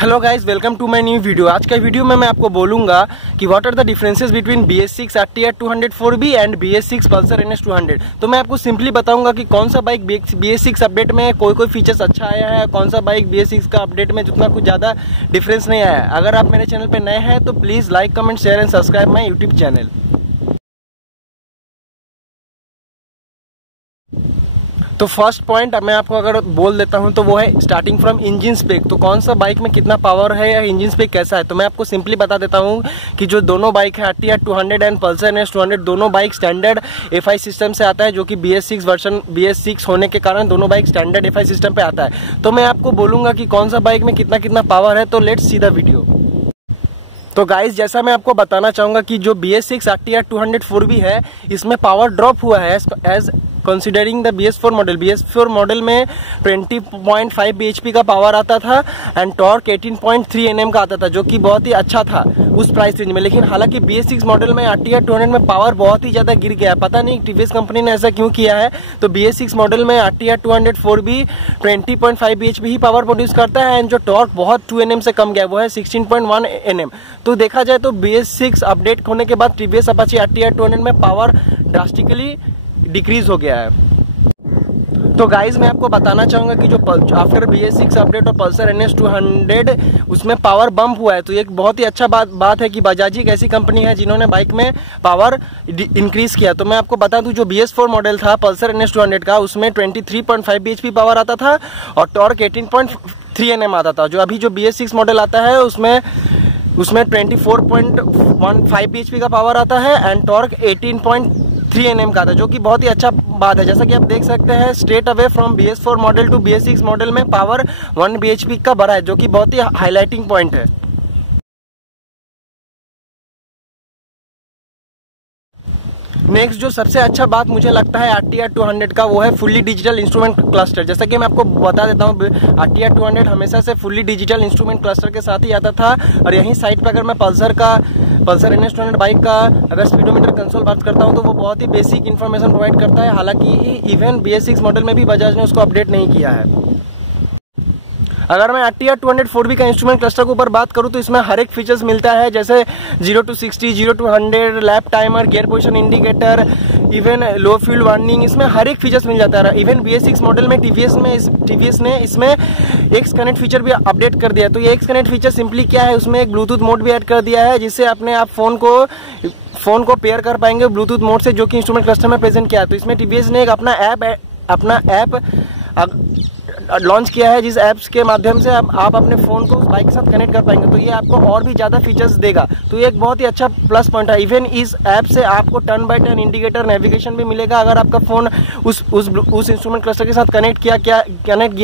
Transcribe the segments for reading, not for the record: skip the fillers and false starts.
Hello guys, welcome to my new video. आज का video में मैं आपको बोलूंगा कि what are the differences between BS6 RTR 200 and BS6 Pulsar NS 200। तो मैं आपको सिंपली बताऊंगा कि कौन सा बाइक BS6 अपडेट में कोई फीचर्स अच्छा आया है, कौन सा बाइक BS6 का अपडेट में जितना कुछ ज़्यादा डिफरेंस नहीं आया है। अगर आप मेरे चैनल पर नए हैं तो please like, comment, share and subscribe my YouTube channel. तो फर्स्ट पॉइंट मैं आपको अगर बोल देता हूं तो वो है स्टार्टिंग फ्रॉम इंजन स्पेक। तो कौन सा बाइक में कितना पावर है या इंजन स्पेक कैसा है, तो मैं आपको सिंपली बता देता हूं कि जो दोनों बाइक है RTR 200 एंड पल्सर NS 200, दोनों बाइक स्टैंडर्ड FI सिस्टम से आता है, जो कि BS6 वर्जन BS6 होने के कारण दोनों बाइक स्टैंडर्ड FI सिस्टम पे आता है। तो मैं आपको बोलूँगा कि कौन सा बाइक में कितना कितना पावर है। तो लेट्स सी द वीडियो। तो गाइस, जैसा मैं आपको बताना चाहूँगा कि जो BS6 RTR 200 है, इसमें पावर ड्रॉप हुआ है as considering the BS4 model. BS4 model में 20.5 bhp का पावर आता था एंड टॉर्क 18.3 Nm का आता था, जो कि बहुत ही अच्छा था उस प्राइस रेंज में। लेकिन हालांकि BS6 मॉडल में RTR 200 में पावर बहुत ही ज़्यादा गिर गया है। पता नहीं TVS कंपनी ने ऐसा क्यों किया है। तो BS6 मॉडल में RTR 200 भी 20.5 bhp ही पावर प्रोड्यूस करता है एंड जो टॉर्क बहुत 2 Nm से कम गया है, वो है 16.1 Nm। तो देखा जाए तो BS6 अपडेट होने के बाद TVS अपाचे RTR 200 में पावर ड्रास्टिकली डिक्रीज हो गया है। तो गाइज, मैं आपको बताना चाहूंगा कि जो आफ्टर BS6 अपडेट और पल्सर NS 200 उसमें पावर बम्प हुआ है। तो एक बहुत ही अच्छा बात है कि बजाज एक ऐसी कंपनी है जिन्होंने बाइक में पावर इंक्रीज किया। तो मैं आपको बता दूं, जो BS4 मॉडल था पल्सर NS 200 का, उसमें 23.5 bhp पावर आता था और टॉर्क 18.3 Nm आता था। जो अभी जो BS6 मॉडल आता है उसमें 24.15 bhp का पावर आता है एंड टॉर्क 18.3 Nm का था, जो कि बहुत ही अच्छा बात है। जैसा कि आप देख सकते हैं, straight away from BS4 model to BS6 model में पावर 1 bhp का बढ़ा है, जो कि बहुत ही हाईलाइटिंग पॉइंट है। नेक्स्ट जो सबसे अच्छा बात मुझे लगता है RTR 200 का, वो है फुल्ली डिजिटल इंस्ट्रूमेंट क्लस्टर। जैसा कि मैं आपको बता देता हूँ, RTR 200 हमेशा से फुल्ली डिजिटल इंस्ट्रूमेंट क्लस्टर के साथ ही आता था। और यहीं साइड पर अगर मैं पल्सर NS 200 बाइक का अगर स्पीडोमीटर कंसोल बात करता हूँ तो वो बहुत ही बेसिक इन्फॉर्मेशन प्रोवाइड करता है। हालांकि इवन BS6 मॉडल में भी बजाज ने उसको अपडेट नहीं किया है। अगर मैं RTR 200 का इंस्ट्रूमेंट क्लस्टर के ऊपर बात करूं तो इसमें हर एक फीचर्स मिलता है, जैसे 0 to 60, 0 to 100, lap timer, gear position indicator, even low fuel warning, इसमें हर एक फीचर्स मिल जाता है। इवन BS6 मॉडल में TVS ने इसमें एक्स कनेक्ट फीचर भी अपडेट कर दिया। तो ये एक्स कनेक्ट फीचर सिंपली क्या है, उसमें एक ब्लूटूथ मोड भी ऐड कर दिया है, जिससे अपने आप फोन को पेयर कर पाएंगे ब्लूटूथ मोड से, जो कि इंस्ट्रूमेंट क्लस्टर में प्रेजेंट किया है। तो इसमें TVS ने एक अपना ऐप लॉन्च किया है, जिस ऐप्स के माध्यम से आप अपने फ़ोन को उस बाइक के साथ कनेक्ट कर पाएंगे। तो ये आपको और भी ज़्यादा फीचर्स देगा। तो ये एक बहुत ही अच्छा प्लस पॉइंट है। इवन इस ऐप से आपको turn by turn indicator, navigation भी मिलेगा। अगर आपका फ़ोन उस इंस्ट्रूमेंट क्लस्टर के साथ कनेक्ट किया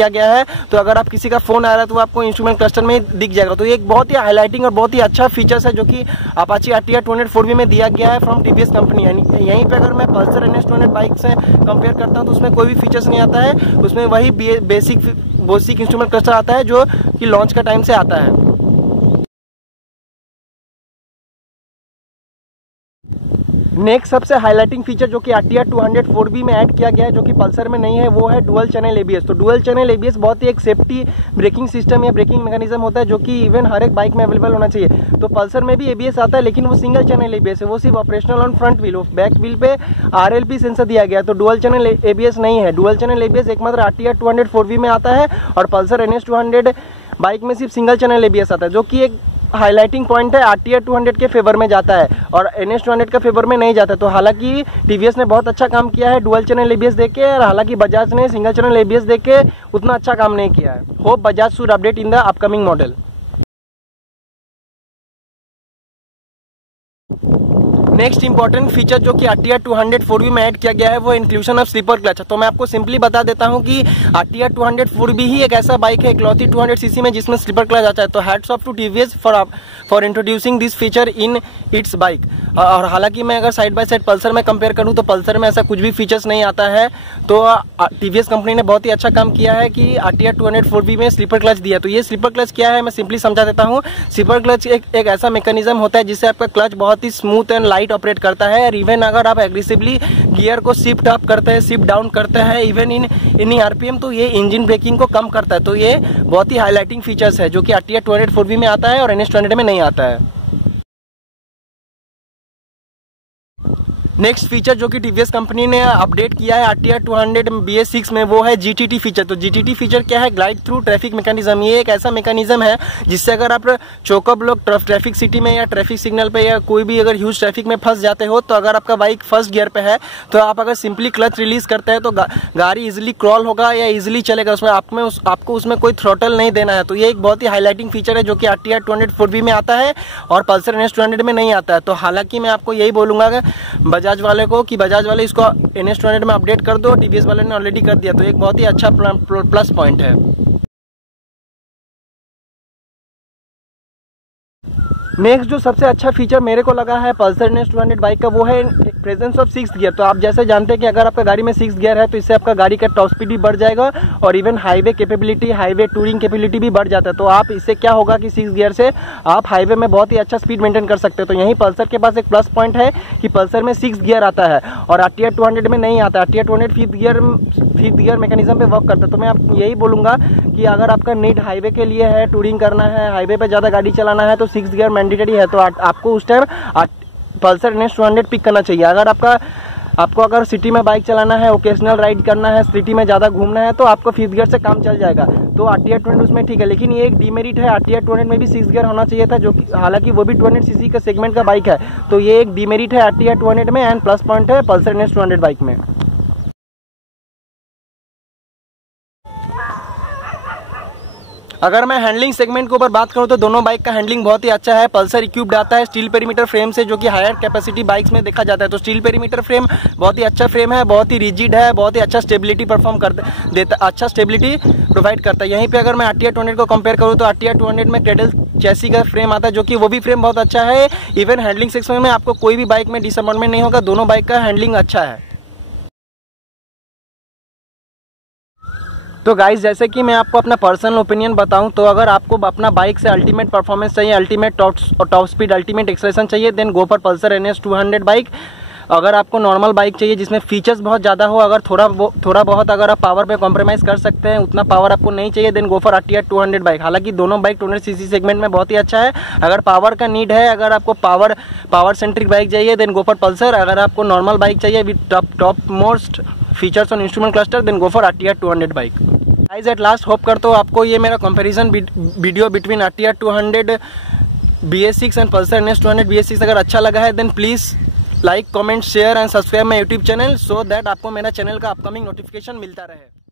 गया है, तो अगर आप किसी का फ़ोन आ रहा है तो आपको इंस्ट्रूमेंट क्लस्टर में ही दिख जाएगा। तो ये एक बहुत ही हाईलाइटिंग और बहुत ही अच्छा फीचर्स है, जो कि अपाचे RTR 200 में दिया गया है फ्रॉम TVS कंपनी। यहीं पर अगर मैं पल्सर NS 200 बाइक से कंपेयर करता हूँ तो उसमें कोई भी फीचर्स नहीं आता है। उसमें वही बेसिक इंस्ट्रूमेंट क्लस्टर आता है जो कि लॉन्च का टाइम से आता है। नेक्स्ट सबसे हाईलाइटिंग फीचर जो कि RTR 200 में ऐड किया गया है, जो कि पल्सर में नहीं है, वो है डुअल चैनल ABS। तो डुअल चैनल ABS बहुत ही एक सेफ्टी ब्रेकिंग सिस्टम या ब्रेकिंग मैकेनिज्म होता है, जो कि इवन हर एक बाइक में अवेलेबल होना चाहिए। तो पल्सर में भी ABS आता है, लेकिन वो सिंगल चैनल ABS है, वो सिर्फ operational on front wheel. Back wheel पे RLP सेंसर दिया गया, तो डुअल चैनल ABS नहीं है। डुअल चैनल ABS एकमात्र RTR 200 में आता है और पल्सर NS 200 बाइक में सिर्फ सिंगल चैनल ABS आता है, जो कि एक हाईलाइटिंग पॉइंट है। RTR 200 के फेवर में जाता है और NS 200 के फेवर में नहीं जाता। तो हालांकि TVS ने बहुत अच्छा काम किया है डुअल चैनल ABS देके, और हालांकि बजाज ने सिंगल चैनल ABS देके उतना अच्छा काम नहीं किया है। Hope Bajaj should update in the upcoming model. Next important feature जो कि RTR 200 में ऐड किया गया है, वो इंक्लूजन ऑफ स्लीपर क्लच। तो मैं आपको सिंपली बता देता हूं कि RTR 200 ही एक ऐसा बाइक है इकलौती 200 सीसी में जिसमें स्लीपर क्लच आता है। तो hats off to TVS for introducing this feature in its bike. और हालांकि मैं अगर साइड बाय साइड पल्सर में कंपेयर करूं तो पल्सर में ऐसा कुछ भी फीचर्स नहीं आता है। तो TVS कंपनी ने बहुत ही अच्छा काम किया है कि RTR 200 में स्लीपर क्लच दिया। तो ये स्लीपर क्लच क्या है, मैं सिंपली समझा देता हूँ। स्लीपर क्लच एक ऐसा मैकेनिज्म होता है जिससे आपका क्लच बहुत ही smooth and light light operate करता है। और इवन अगर आप एग्रेसिवली गियर को शिफ्ट अप करते हैं, शिफ्ट डाउन करते हैं इवन इन आरपीएम, तो ये इंजन ब्रेकिंग को कम करता है। तो ये बहुत ही हाईलाइटिंग फीचर्स है जो कि RTR 200 4V में आता है और NS 200 में नहीं आता है। नेक्स्ट फीचर जो कि टीवीएस कंपनी ने अपडेट किया है RTR 200 BS6 में, वो है GTT फीचर। तो GTT फीचर क्या है? Glide through traffic mechanism. ये एक ऐसा मैकेनिज्म है जिससे अगर आप चोकअप लोग ट्रैफिक सिटी में या ट्रैफिक सिग्नल पे या कोई भी अगर ह्यूज ट्रैफिक में फंस जाते हो, तो अगर आपका बाइक फर्स्ट गियर पे है तो आप अगर सिंपली क्लच रिलीज करते हैं तो गाड़ी इजिली क्रॉल होगा या इजिली चलेगा। उसमें आपको उसमें कोई थ्रोटल नहीं देना है। तो ये एक बहुत ही हाईलाइटिंग फीचर है जो कि RTR 200 4V में आता है और पल्सर NS 200 में नहीं आता है। तो हालांकि मैं आपको यही बोलूँगा कि बजाज वाले को कि बजाज वाले इसको NS 200 में अपडेट कर दो। टीवीएस वाले ने ऑलरेडी कर दिया, तो एक बहुत ही अच्छा प्लस पॉइंट है। नेक्स्ट जो सबसे अच्छा फीचर मेरे को लगा है पल्सर NS 200 बाइक का, वो है प्रेजेंस ऑफ 6th गियर। तो आप जैसे जानते हैं कि अगर आपका गाड़ी में 6th गियर है तो इससे आपका गाड़ी का टॉप स्पीड भी बढ़ जाएगा और even highway capability, highway touring capability भी बढ़ जाता है। तो आप इससे क्या होगा कि 6th गियर से आप हाईवे में बहुत ही अच्छा स्पीड मेंटेन कर सकते हो। तो यहीं पल्सर के पास एक प्लस पॉइंट है कि पल्सर में 6th गियर आता है और RTR 200 में नहीं आता। RTR 200 5th गियर मैकेनिज्म पे वर्क करता है। तो मैं आपको यही बोलूँगा कि अगर आपका नीड हाईवे के लिए है, टूरिंग करना है, हाईवे पे ज़्यादा गाड़ी चलाना है, तो 6th गियर मैंडेटरी है। तो आपको उस टाइम पल्सर NS 200 पिक करना चाहिए। अगर आपको अगर सिटी में बाइक चलाना है, ओकेजनल राइड करना है, सिटी में ज़्यादा घूमना है, तो आपको 5th गियर से काम चल जाएगा। तो RTR 200 उसमें ठीक है, लेकिन ये एक डीमेरिट है। RTR 200 में भी 6th गियर होना चाहिए था, जो कि हालांकि वो भी 200cc का सेगमेंट का बाइक है। तो ये एक डीमेरिट है RTR 200 में एंड प्लस पॉइंट है पल्सर NS 200 बाइक में। अगर मैं हैंडलिंग सेगमेंट के ऊपर बात करूं तो दोनों बाइक का हैंडलिंग बहुत ही अच्छा है। पल्सर इक्विप्ड आता है स्टील पेरीमीटर फ्रेम से, जो कि हायर कैपेसिटी बाइक्स में देखा जाता है। तो स्टील पेरीमीटर फ्रेम बहुत ही अच्छा फ्रेम है, बहुत ही रिजिड है, बहुत ही अच्छा स्टेबिलिटी अच्छा स्टेबिलिटी प्रोवाइड करता है। यहीं पे अगर मैं RTR 200 को कंपेयर करूँ तो RTR 200 में क्रेडल चैसी का फ्रेम आता है, जो कि वो भी फ्रेम बहुत अच्छा है। इवन हैंडलिंग सेक्शन में आपको कोई भी बाइक में डिसअपॉइंटमेंट नहीं होगा, दोनों बाइक का हैंडलिंग अच्छा है। तो गाइस, जैसे कि मैं आपको अपना पर्सनल ओपिनियन बताऊं, तो अगर आपको अपना बाइक से अल्टीमेट परफॉर्मेंस चाहिए, ultimate top speed, ultimate acceleration चाहिए, then go for Pulsar NS 200 bike. अगर आपको नॉर्मल बाइक चाहिए जिसमें फीचर्स बहुत ज़्यादा हो, अगर थोड़ा बहुत अगर आप पावर पे कॉम्प्रोमाइज़ कर सकते हैं, उतना पावर आपको नहीं चाहिए, then go for RTR 200 bike. हालांकि दोनों बाइक 200cc सेगमेंट में बहुत ही अच्छा है। अगर पावर का नीड है, अगर आपको पावर सेंट्रिक बाइक चाहिए, देन गो फॉर पल्सर। अगर आपको नॉर्मल बाइक चाहिए with top most features on instrument cluster, then go for RTR 200 bike. Guys, at last hope करता हूँ आपको ये मेरा comparison video between RTR 200 BS6 and Pulsar NS 200 BS6 अगर अच्छा लगा है, then please like, comment, share and subscribe my YouTube channel, so that आपको मेरा चैनल का अपकमिंग नोटिफिकेशन मिलता रहे।